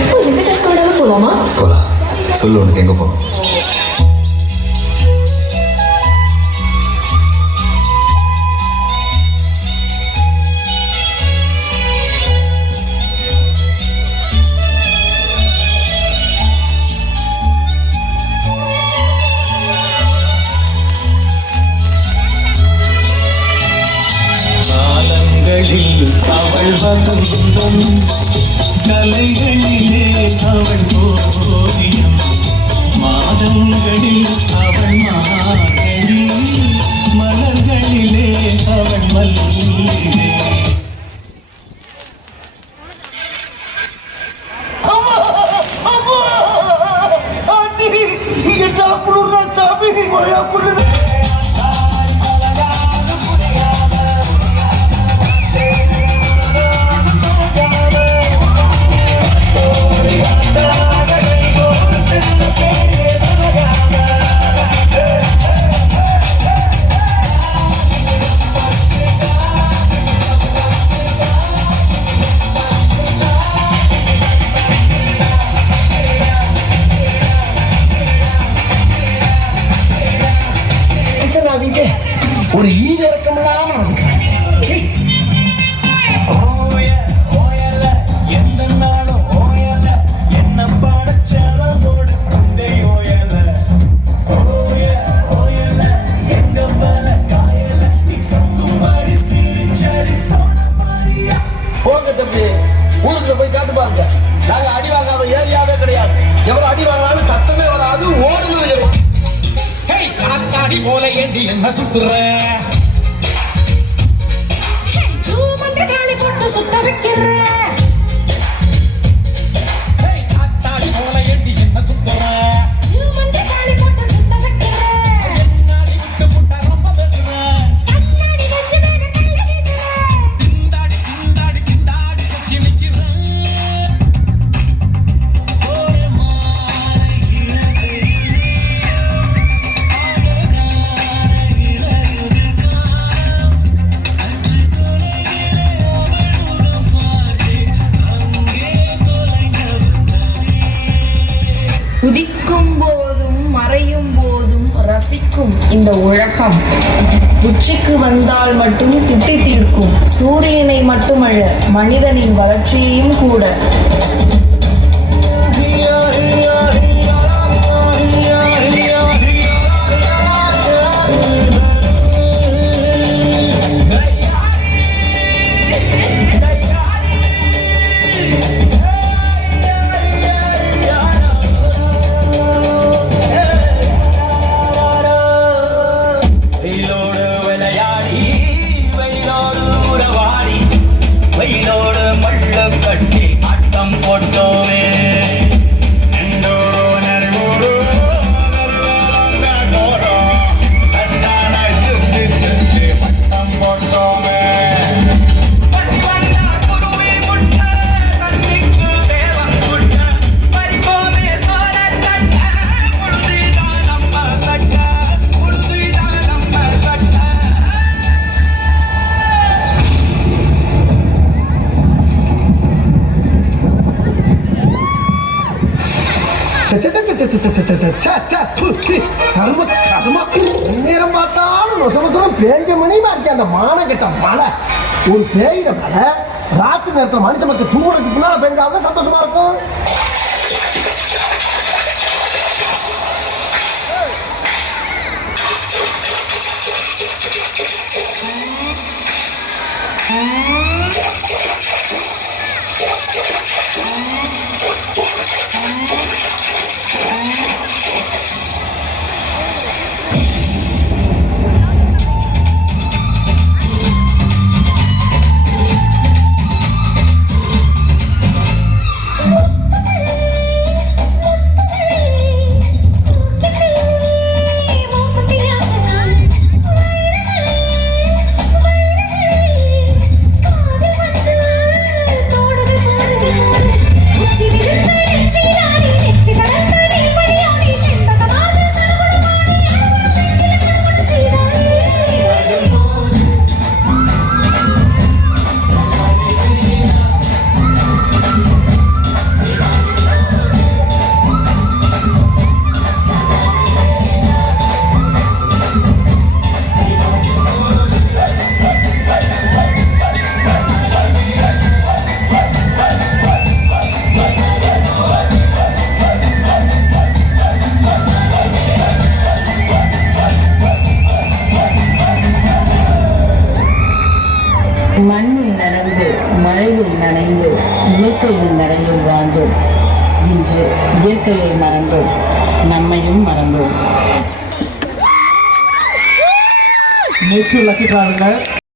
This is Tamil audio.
இப்போ எந்த டைம் வேணாலும் போலாமா? போலாம். சொல்லு உனக்கு எங்க போகணும்? அவள் வசந்தம் கலைகளிலே அவள் ஓவியம் மாதங்களில் அவள் மாதடி மலர்களிலே அவள் மல்லிகை ஒரு ஈரக்கம் இல்லாம நடந்துக்கிறாங்க. எந்த நாளும் ஓயல என்ன படைச்சதோடு கொண்டே ஓயல ஓயல எங்க பல காயல நீ சத்தும் மாறி சிரிச்சடி சொன்ன மாறியா. போங்க தம்பி, ஊருக்குள்ள போய் காட்டு பாருங்க. நாங்க அடி வாங்காத ஏரியாவே கிடையாது. எவ்வளவு அடி வாங்கினாலும் சத்தமே வராது, ஓடுது. காத்தாடி போல ஏண்டி என்ன சுத்துற? போட்டு சுத்த வைக்கிற காத்தாடி போல ஏண்டி என்ன சுத்துற? போட்டு சுத்த வைக்கிற கண்ணாடி விட்டு புட்டா ரொம்ப பேசுற. கண்ணாடி வச்சு மேல கையில வீசுற. திண்டாடி திண்டாடி திண்டாடி சுத்தி நிக்கிற. ஒரு உதிக்கும் போதும் மறையும் போதும் ரசிக்கும் இந்த உலகம் உச்சிக்கு வந்தால் மட்டும் திட்டித்திருக்கும் சூரியனை மட்டுமல்ல மனிதனின் வளர்ச்சியையும் கூட. வெயிலோடு மள்ள கட்டி ஆட்டம் போட்டோமே. நேரம் பார்த்தாலும் பேஞ்ச மணிமா இருக்கு அந்த மானகட்ட மழை. ஒரு பேயிட மழை ராத்திரி நேரத்தில் மனுஷ மக்கள் தூங்குறதுக்கு பின்னால பெஞ்சாலும் சந்தோஷமா இருக்கும். நனைந்து இயற்கையின் நடையில் வாழ்ந்தோம். இன்று இயற்கையை மறந்தோம், நம்மையும் மறந்தோம். Next lucky traveller